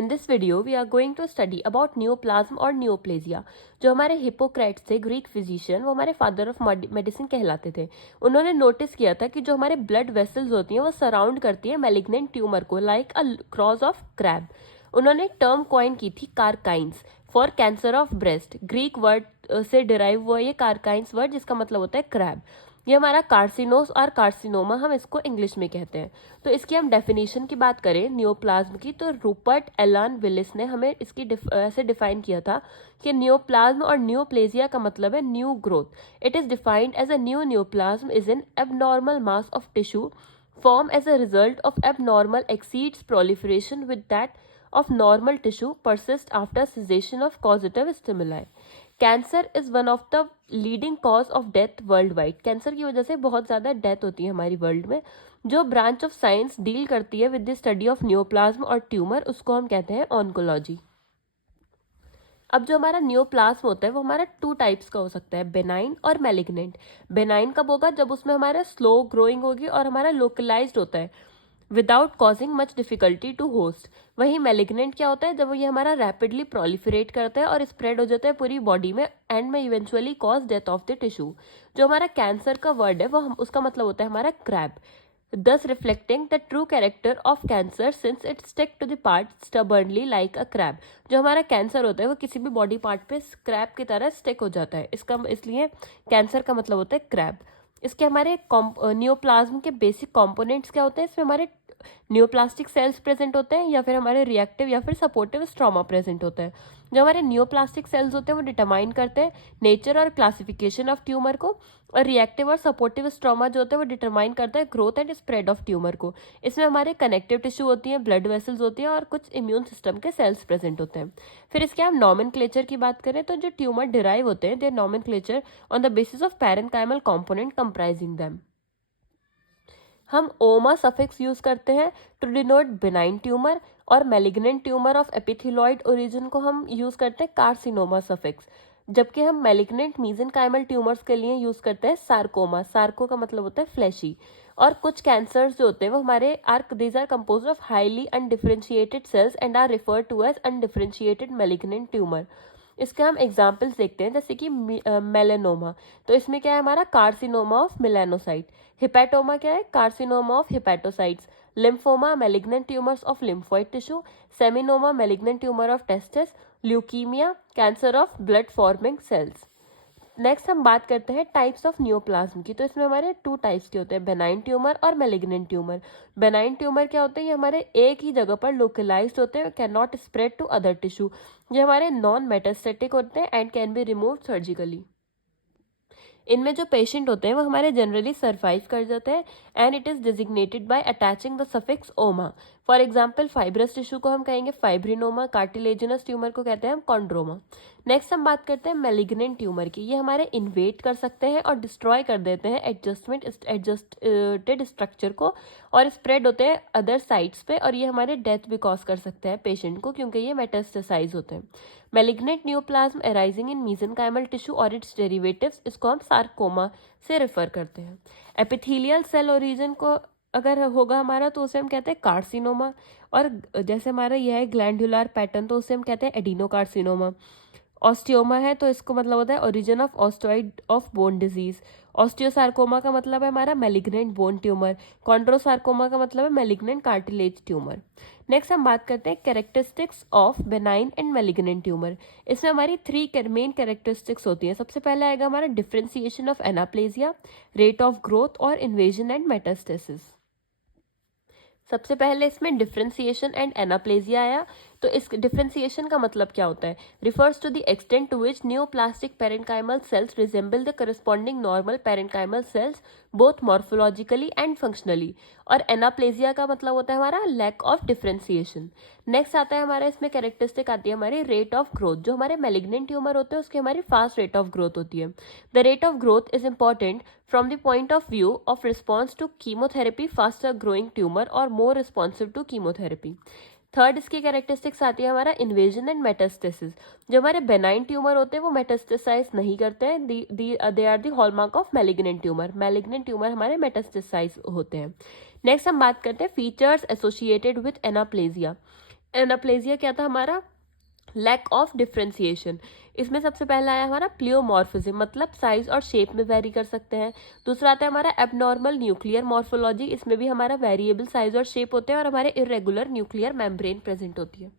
In this video, we are going to study about neoplasm और neoplasia. जो हमारे Hippocrates थे, ग्रीक फिजिशियन, वो हमारे फादर ऑफ मेडिसिन कहलाते थे. उन्होंने नोटिस किया था कि जो हमारे ब्लड वेसल्स होती हैं वो सराउंड करती है मैलिग्नेंट ट्यूमर को like a cross of crab. उन्होंने टर्म कॉइन की थी karkinos for cancer of breast. Greek word से डिराइव हुआ ये कारकाइंस वर्ड, जिसका मतलब होता है क्रैब. ये हमारा कार्सिनोस और कार्सिनोमा हम इसको इंग्लिश में कहते हैं. तो इसकी हम डेफिनेशन की बात करें नियोप्लाज्म की, तो रूपर्ट एलान विलिस ने हमें इसकी ऐसे डिफाइन किया था कि नियोप्लाज्म और नियोप्लेजिया का मतलब है new growth. It is defined as a new neoplasm is an abnormal mass of tissue form as a result of abnormal exceeds proliferation with that of normal tissue persist after cessation of causative stimuli. Cancer is one of the leading cause of death world wide. Cancer की वजह से बहुत ज़्यादा death होती है हमारी world में. जो ब्रांच ऑफ साइंस डील करती है with the study of neoplasm और ट्यूमर, उसको हम कहते हैं ऑन्कोलॉजी. अब जो हमारा नियोप्लाज्म होता है वो हमारा टू टाइप्स का हो सकता है, बेनाइन और मैलिग्नेंट. बेनाइन कब होगा? जब उसमें हमारा स्लो ग्रोइंग होगी और हमारा लोकलाइज्ड होता है without causing much difficulty to host. वहीं मैलिग्नेंट क्या होता है? जब ये हमारा रैपिडली प्रोलिफरेट करता है और स्प्रेड हो जाता है पूरी बॉडी में एंड में eventually cause death of the tissue. जो हमारा कैंसर का वर्ड है वो उसका मतलब होता है हमारा crab, thus reflecting the true character of cancer since it stick to the part stubbornly like a crab. जो हमारा कैंसर होता है वो किसी भी बॉडी पार्ट पे क्रैब की तरह स्टिक हो जाता है. इसलिए कैंसर का मतलब होता है क्रैब. इसके हमारे नियोप्लाज्म के बेसिक कंपोनेंट्स क्या होते हैं? इसमें हमारे न्यूप्लास्टिक सेल्स प्रेजेंट होते हैं या फिर हमारे रिएक्टिव या फिर सपोर्टिव स्ट्रोमा प्रेजेंट होता है. जो हमारे न्यूप्लास्टिक सेल्स होते हैं वो डिटरमाइन करते हैं नेचर और क्लासिफिकेशन ऑफ ट्यूमर को, और रिएक्टिव और सपोर्टिव स्ट्रोमा जो होता है वो डिटरमाइन करता है growth and spread of tumour को. इसमें हमारे कनेक्टिव टिश्यू होती हैं, ब्लड वेसल्स होती हैं और कुछ इम्यून सिस्टम के सेल्स प्रेजेंट होते हैं. फिर इसके हम नॉमेनक्लेचर की बात करें तो जो ट्यूमर डिराइव होते हैं their nomenclature on the basis of parenchymal component comprising them. हम ओमा सफिक्स यूज करते हैं टू डिनोट बिनाइन ट्यूमर, और malignant tumour of epithelioid origin को हम यूज करते हैं कार्सिनोमा सफिक्स. जबकि हम मैलिग्नेंट मीजेनकाइमल ट्यूमर्स के लिए यूज करते हैं सार्कोमा. सार्को का मतलब होता है फ्लैशी. और कुछ कैंसर्स जो होते हैं वो हमारे these are composed of highly undifferentiated cells and are referred to as undifferentiated malignant tumour. इसके हम एग्जाम्पल्स देखते हैं, जैसे कि मेलेनोमा. तो इसमें क्या है हमारा? Carcinoma of melanocyte. हिपैटोमा क्या है? Carcinoma of hepatocytes. Lymphoma malignant tumours of lymphoid tissue. Seminoma malignant tumour of testis. Leukaemia cancer of blood forming sales. Next हम बात करते हैं टाइप्स ऑफ नियोप्लाज्म की. तो इसमें हमारे टू टाइप्स के होते हैं, बेनाइन ट्यूमर और मैलिग्नेंट ट्यूमर. बेनाइन ट्यूमर क्या होते हैं? ये हमारे एक ही जगह पर लोकलाइज्ड होते हैं, can not spread to other tissue. ये हमारे नॉन मेटास्टेटिक होते हैं and can be remove surgically. इनमें जो पेशेंट होते हैं वो हमारे जनरली सर्वाइव कर जाते हैं and it is designated bye attaching the suffix ओमा. फॉर एग्जाम्पल फाइब्रस टिश्यू को हम कहेंगे फाइब्रिनोमा, कार्टिलेजिनस ट्यूमर को कहते हैं हम कॉन्ड्रोमा. नेक्स्ट हम बात करते हैं मैलिग्नेंट ट्यूमर की. ये हमारे इन्वेट कर सकते हैं और डिस्ट्रॉय कर देते हैं एडजस्टेड स्ट्रक्चर को और स्प्रेड होते हैं अदर साइट्स पे, और ये हमारे डेथ भी कॉज कर सकते हैं पेशेंट को क्योंकि ये मेटास्टेसाइज होते हैं. Malignant neoplasm arising in mesenchymal tissue और इट्स डेरिवेटिव्स, इसको हम सार्कोमा से रेफर करते हैं. एपिथेलियल सेल ओरिजिन को अगर होगा हमारा तो उसे हम कहते हैं कार्सिनोमा, और जैसे हमारा यह है ग्लैंडुलर पैटर्न तो उसे हम कहते हैं एडिनोकार्सिनोमा. ऑस्टियोमा है तो इसको मतलब होता है origin of osteoid of bone disease. Osteosarcoma का मतलब है हमारा मैलिग्नेंट बोन ट्यूमर. कॉन्ड्रोसार्कोमा का मतलब है मैलिग्नेंट कार्टिलेज ट्यूमर. नेक्स्ट हम बात करते हैं characteristics of benign and malignant tumour. इसमें हमारी थ्री मेन कैरेक्टरिस्टिक्स होती हैं. सबसे पहला आएगा हमारा differentiation of anaplasia, rate of growth और इन्वेजन एंड मेटास्टेसिस. सबसे पहले इसमें डिफरेंशिएशन एंड एनाप्लेजिया आया. तो इस डिफरेंशिएशन का मतलब क्या होता है? Refers to the extent to which neoplastic parenchymal cells resemble the corresponding normal parenchymal cells both morphologically and functionally. और एनाप्लेजिया का मतलब होता है हमारा लैक ऑफ डिफरेंशिएशन. नेक्स्ट आता है हमारा इसमें कैरेक्टरिस्टिक आती है हमारी रेट ऑफ ग्रोथ. जो हमारे मैलिग्नेंट ट्यूमर होते हैं उसकी हमारी फास्ट रेट ऑफ ग्रोथ होती है. The rate of growth is important from the point of view of response to chemotherapy, faster growing tumor or more responsive to chemotherapy. Third इसकी characteristics आती है हमारा इन्वेजन एंड मेटास्टेसिस. जो हमारे benign tumour होते हैं वो मेटास्टेसाइज नहीं करते हैं, they are the hallmark of malignant tumour. Malignant tumour हमारे मेटास्टेसाइज होते हैं. नेक्स्ट हम बात करते हैं features associated with anaplasia. Anaplasia क्या था हमारा? Lack of differentiation. इसमें सबसे पहला आया हमारा प्लियोमॉर्फिज्म, मतलब साइज और शेप में वेरी कर सकते हैं। दूसरा आता है हमारा एबनॉर्मल न्यूक्लियर मॉर्फोलॉजी, इसमें भी हमारा वेरिएबल साइज और शेप होते हैं और हमारे इरेगुलर न्यूक्लियर मेम्ब्रेन प्रेजेंट होती है।